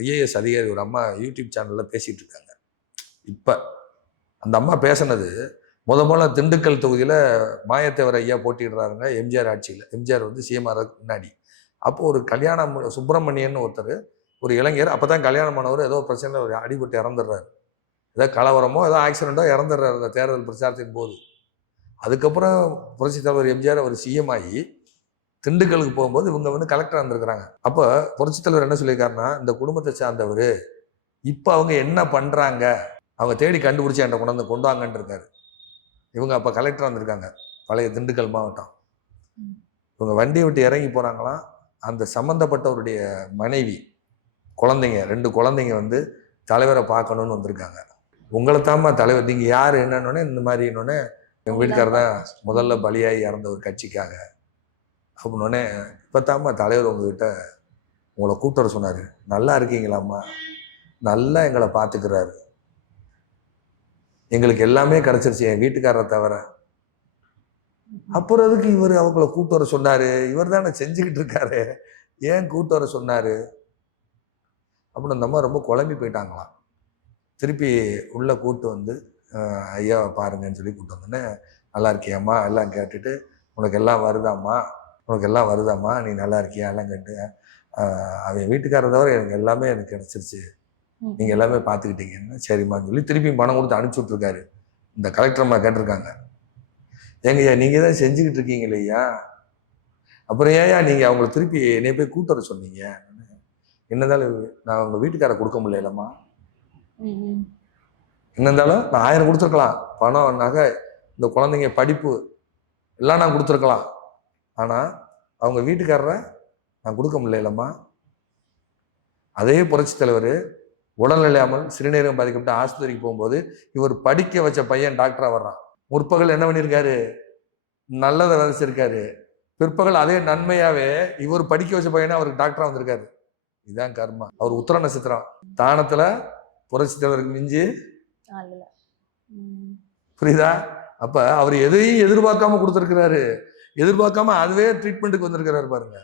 IAS அதிகாரி ஒரு அம்மா யூடியூப் சேனலில் பேசிகிட்டு இருக்காங்க இப்போ அந்த அம்மா பேசுனது முத முதல்ல திண்டுக்கல் தொகுதியில் மாயத்தேவர் ஐயா போட்டிடுறாருங்க எம்ஜிஆர் ஆட்சியில். எம்ஜிஆர் வந்து சிஎம் முன்னாடி. அப்போது ஒரு கல்யாணம் சுப்பிரமணியன் ஒருத்தர் ஒரு இளைஞர் அப்போ தான் கல்யாணம் பண்ணவர் ஏதோ பிரச்சனையில் ஒரு அடிபட்டு இறந்துடுறாரு. ஏதோ கலவரமோ ஏதோ ஆக்சிடெண்ட்டோ இறந்துடுறாரு அந்த தேர்தல் பிரச்சாரத்தின் போது. அதுக்கப்புறம் புரட்சி தலைவர் எம்ஜிஆர் அவர் சிஎம் ஆகி திண்டுக்கலுக்கு போகும்போது இவங்க வந்து கலெக்டர் வந்திருக்கிறாங்க அப்போ புரட்சித் தலைவர் என்ன சொல்லியிருக்காருன்னா இந்த குடும்பத்தை சார்ந்தவர் இப்போ அவங்க என்ன பண்ணுறாங்க அவங்க தேடி கண்டுபிடிச்சி என்கிட்ட கொண்டு வந்து கொண்டு வாங்கன்னு இருக்காரு. இவங்க அப்போ கலெக்டர் வந்திருக்காங்க பழைய திண்டுக்கல் மாவட்டம். இவங்க வண்டியை விட்டு இறங்கி போனாங்களாம். அந்த சம்மந்தப்பட்டவருடைய மனைவி குழந்தைங்க ரெண்டு குழந்தைங்க வந்து தலைவரை பார்க்கணும்னு வந்திருக்காங்க. உங்களை தாம்மா தலைவர். நீங்கள் யார் என்னன்னொன்னே இந்த மாதிரி என்னொன்னே எங்கள் வீட்டுக்காரர் தான் முதல்ல பலியாகி இறந்த ஒரு கட்சிக்காக. அப்படின்னோடனே இப்போ தாம்மா தலைவர் உங்ககிட்ட உங்களை கூப்பிட்டு வர சொன்னார். நல்லா இருக்கீங்களாம்மா. நல்லா எங்களை பார்த்துக்கிறாரு. எங்களுக்கு எல்லாமே கிடச்சிருச்சு. என் வீட்டுக்காரரை தவிர. அப்புறம் அதுக்கு இவர் அவங்கள கூப்பிட்டு வர சொன்னார்? இவர் தானே செஞ்சுக்கிட்டு இருக்காரு. ஏன் கூப்பிட்டு வர சொன்னார்? அப்படின்னு அந்த அம்மா ரொம்ப குழம்பி போயிட்டாங்களாம். திருப்பி உள்ளே கூப்பிட்டு வந்து ஐயா பாருங்கன்னு சொல்லி கூப்பிட்டு வந்தோடனே நல்லா இருக்கியாம்மா? எல்லாம் கேட்டுட்டு உனக்கு எல்லாம் வருதாம்மா? உனக்கு எல்லாம் வருதாம்மா? நீ நல்லா இருக்கியா? எல்லாம் கேட்டு அவன் வீட்டுக்காரர் தவிர எனக்கு எல்லாமே எனக்கு கிடச்சிருச்சு. நீங்கள் எல்லாமே பார்த்துக்கிட்டீங்கன்னு சரிம்மான்னு சொல்லி திருப்பி பணம் கொடுத்து அனுப்பிச்சி விட்ருக்காரு இந்த கலெக்டர் அம்மா கேட்டிருக்காங்க. ஏங்கய்யா நீங்கள் தான் செஞ்சுக்கிட்டு இருக்கீங்களே ஐயா? அப்புறம் ஏன்யா நீங்கள் அவங்கள திருப்பி என்னைய போய் கூட்டு வர சொன்னீங்க? என்ன இருந்தாலும் நான் உங்கள் வீட்டுக்கார கொடுக்க முடியலம்மா. என்ன இருந்தாலும் நான் ஆயிரம் கொடுத்துருக்கலாம். பணம் நகை இந்த குழந்தைங்க படிப்பு எல்லாம் நான் கொடுத்துருக்கலாம். ஆனால் அவங்க வீட்டுக்காரரை நான் கொடுக்க முடியலம்மா அதே புரட்சி தலைவர் உடல்நிலையாமல் சிறுநீரகம் பாதிக்கப்பட்டு ஆஸ்பத்திரிக்கு போகும்போது இவர் படிக்க வச்ச பையன் டாக்டராக வர்றான். முற்பகல் என்ன பண்ணியிருக்காரு? நல்லதை விதைச்சிருக்காரு. பிற்பகல் அதே நன்மையாவே இவர் படிக்க வச்ச பையனா அவருக்கு டாக்டரா வந்திருக்காரு. இதுதான் கர்மா. அவர் உத்தர நட்சத்திரம். தானத்துல புரட்சி தலைவருக்கு மிஞ்சி. புரியுதா? அப்ப அவர் எதையும் எதிர்பார்க்காம கொடுத்துருக்கிறாரு. எதிர்பார்க்காம அதுவே ட்ரீட்மெண்ட்டுக்கு வந்திருக்கிறாரு பாருங்க.